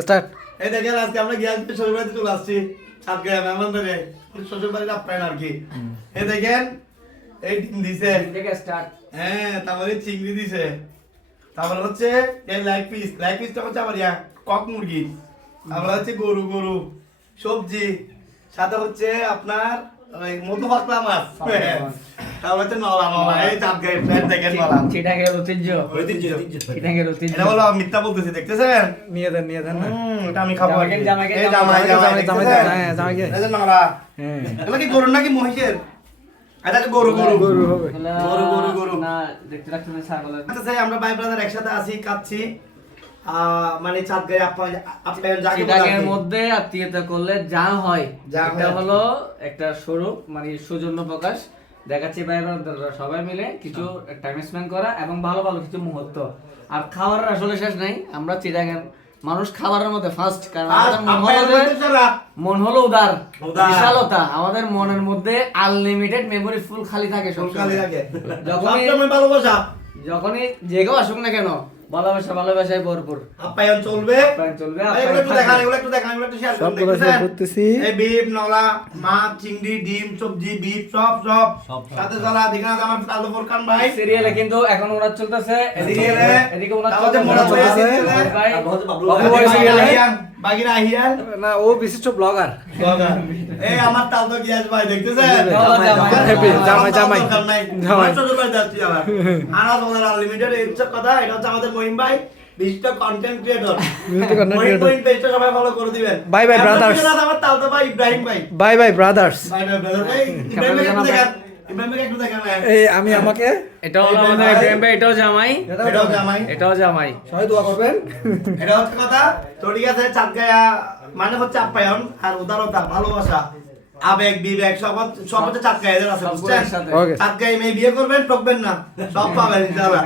Start. এই দেখেন আজকে আমরা গিয়ে শ্বশুর বাড়িতে চলে আসছি সাতগাঁয়ে মেহমান ধরে শ্বশুর বাড়ির আপ্যায়ন আর কি। এই দেখেন এই ডিম দিছে, হ্যাঁ তারপরে চিংড়ি দিছে, তারপরে হচ্ছে এই লেগ পিসটা হচ্ছে আবার কক মুরগি, তারপরে হচ্ছে গরু সবজি, সাথে হচ্ছে আপনার ওই মধু পাতলা মাছ, তারপরে হচ্ছে নলা এই সাতগাঁয়ে প্লেট দেখেন নলা চিটাগের ঐতিহ্য। এটা বলো মিথ্যা বলতেছি, দেখতেছেন? নিয়ে দেন না। এটা আমি খাবো। জামাইকে এই জামাই হ্যাঁ, জামাইকে। এই যে নলা। হ্যাঁ। এগুলো কি গরু নাকি মহিষের? এটা তো গরু গরু হবে। গরু। না, দেখতে লাগছে না ছাগলের। আচ্ছা আমরা ভাই ব্রাদার একসাথে আছি, খাচ্ছি। মানে চাঁদগাঁয়ে আপ্যায়ন যাকে বলে আর চিটাগের কি। মধ্যে আত্মীয়তা করলে যা হয়, যা হয় এটা আর কি। হলো একটা স্বরূপ, মানে সৌজন্য প্রকাশ দেখাচ্ছি ভাই বোনেরা সবাই মিলে কিছু টাইম স্পেন্ড করা এবং ভালো ভালো কিছু মুহূর্ত। আর খাবারের আসলে শেষ নাই। আমরা চিটাগের মানুষ খাবারের মধ্যে ফার্স্ট, কারণ আর আমাদের মন হলো আপ্যায়ন যে- করতে চারা। মন হলো উদার, উদার। বিশালতা। আমাদের মনের মধ্যে আনলিমিটেড মেমোরি ফুল খালি থাকে ফুল সবসময়। খালি থাকে। যখনই সবসময় ভালোবাসা। যখনই যে কেউ আসুক না কেন, ভালোবাসায় ভরপুর। আপ্যায়ন চলবে। আপ্যায়ন চলবে, এগুলো আপ্যায়ন একটু দেখান, থাকবে। এগুলো একটু শেয়ার করুন। সবগুলো দেখতেছেন? share করতেছি। এই বিফ, নলা, মাছ, চিংড়ি, ডিম, সবজি, বিফ সব সাথে সালাদ। এখানে আছে আমার তালু ফোরকান ভাই। সিরিয়ালে কিন্তু এখন ওনার চলতেছে, সিরিয়ালে এদিকে ওনার তারপর চলতেছে, মোড়া ভাই চলতেছে। সিরিয়ালে। ভাই, বাবু বাবু ভাই সিরিয়ালে। বাগিনা আহিয়ান। না, ও বিশিষ্ট ব্লগার। এই আমার তাল তো গিয়াস ভাই, দেখতেছেন? জামাই। জামাই। আনাজ ওনার আনলিমিটেড এই হচ্ছে কথা। এটা হচ্ছে আমাদের মহিম ভাই, বিশিষ্ট কন্টেন্ট ক্রিয়েটর। বিশিষ্ট content মহিম creator। পেজটা সবাই ফলো করে দিবেন। Bye bye, brothers. আমার তাল তো ভাই ইব্রাহিম ভাই। By brothers. ভাই ব্রাদার ভাই, ইব্রাহিম ভাই একটু দেখেন। ইব্রাহিম ভাই একটু দেখেন। এই আমি আমাকে এটা হলো আমাদের ইব্রাহিম ভাই, এটাও জামাই, এটাও জামাই। এটাও জামাই। সবাই দোয়া করবেন। এটা হচ্ছে কথা। তো ঠিক আছে, চাঁদগাঁয়া মানে হচ্ছে আপ্যায়ন আর উদারতা, ভালোবাসা, আবেগ বিবেক সব হচ্ছে চাঁদগাঁয়ের আছে, সবগুলো বুঝছেন? একসাথে। ওকে। চাঁদগাঁয়ে মেয়ে বিয়ে করবেন, ঠকবেন না, সব পাবেন ইনশাআল্লাহ।